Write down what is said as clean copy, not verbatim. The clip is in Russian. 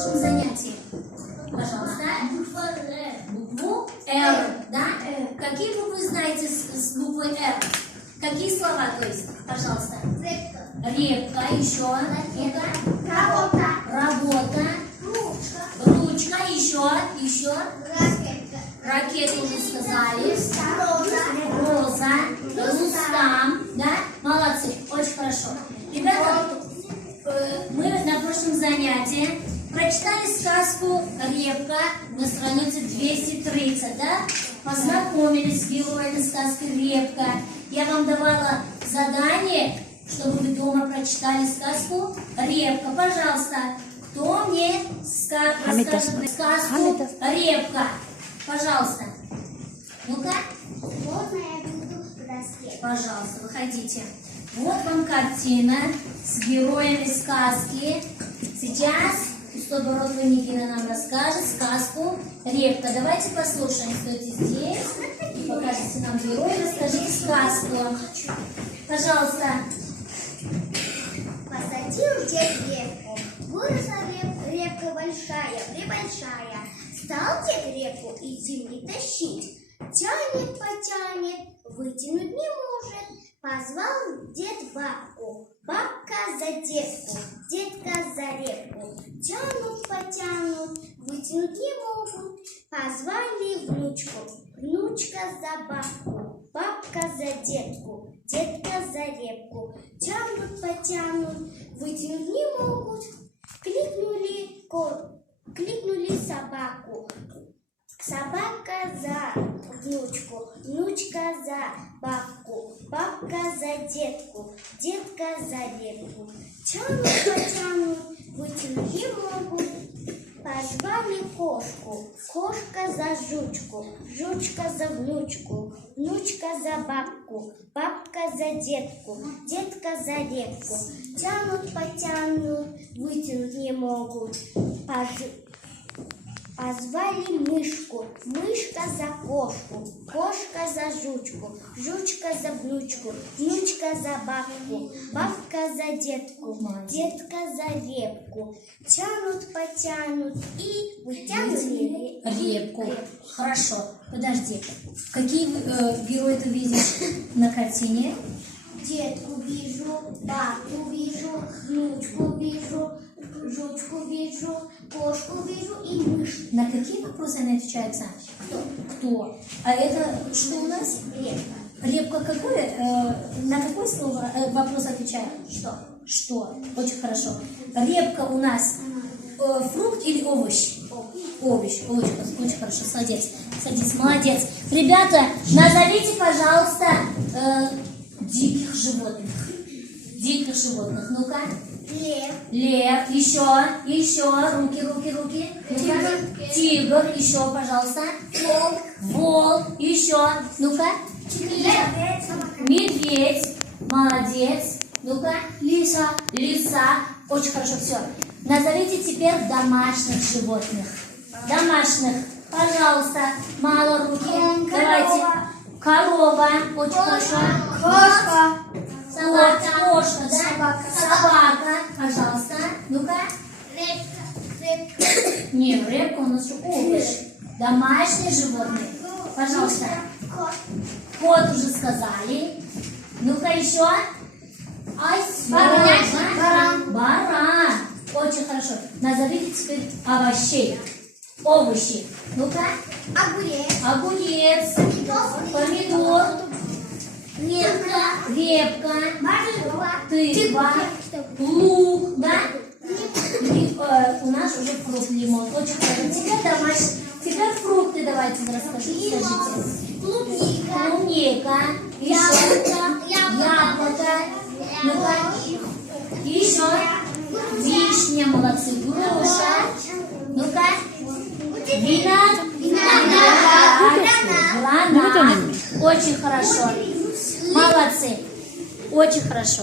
прошлом занятии? Пожалуйста. Букву Р, да? Какие буквы знаете с буквой Р? Какие слова, то есть? Пожалуйста. Репка, еще. Работа. Ручка, еще. Ракету уже сказали. Роза. Рустам, да? Молодцы, очень хорошо. Ребята, мы на прошлом занятии прочитали сказку «Репка» на странице 230, да? Познакомились с героями сказки «Репка». Я вам давала задание, чтобы вы дома прочитали сказку «Репка». Пожалуйста, кто мне расскажет сказку «Репка»? Пожалуйста. Ну-ка. Пожалуйста, выходите. Вот вам картина с героями сказки. Сейчас Пустобородова Никина нам расскажет сказку «Репка». Давайте послушаем. Стойте здесь. Покажите нам героя, расскажите сказку. Пожалуйста. Посадил дед репку. Выросла репка большая, пребольшая. Стал дед репку из земли тащить. Тянет, потянет, вытянуть не может. Позвал дед бабку, бабка за детку, детка за репку. Тянут, потянут, вытянуть не могут. Позвали внучку, внучка за бабку, бабка за детку, детка за репку. Тянут, потянут, вытянуть не могут. Кликнули собаку. Собака за внучку, внучка за бабку, бабка за детку, детка за репку. Тянут, потянут, вытянуть не могут. Позвали кошку, кошка за жучку, жучка за внучку, внучка за бабку, бабка за детку, детка за репку. Тянут, потянут, вытянуть не могут. Позвали мышку, мышка за кошку, кошка за жучку, жучка за внучку, внучка за бабку, бабка за детку, детка за репку. Тянут, потянут и вытянули Репку. Хорошо. Подожди. Какие герои ты видишь на картине? Детку вижу, бабку вижу, внучку вижу, жучку вижу, кошку вижу и мышь. На какие вопросы они отвечаются? Кто? А это что у нас? Репка. Репка какое? На какое слово вопрос отвечает? Что? Что? Очень хорошо. Репка у нас фрукт или овощ? Овощ. Очень хорошо. Садись. Молодец. Ребята, назовите, пожалуйста, диких животных. Ну-ка. Лев. Еще. Руки. Ну-ка. Тигр. Еще, пожалуйста. Волк. Еще. Ну-ка. Медведь. Молодец. Ну-ка. Лиса. Очень хорошо. Все. Назовите теперь домашних животных. Пожалуйста. Мало руки. Давайте. Корова. Очень хорошо. Кошка. Кошка, да? Собака. Пожалуйста. Ну-ка. Репка. Не, репка у нас же овощ. Домашние животные. Пожалуйста. Кот уже сказали. Ну-ка еще. Баран. Очень хорошо. Назовите теперь овощи. Ну-ка. Огурец. Помидор. Репка. Тыква. Лук, да? У нас уже фрукт лимон. Очень хорошо. Теперь фрукты давайте расскажите. Клубника. Яблоко. Ну-ка. Еще. Вишня. Молодцы. Груша. Ну-ка. Гранат. Очень хорошо. Молодцы. Очень хорошо.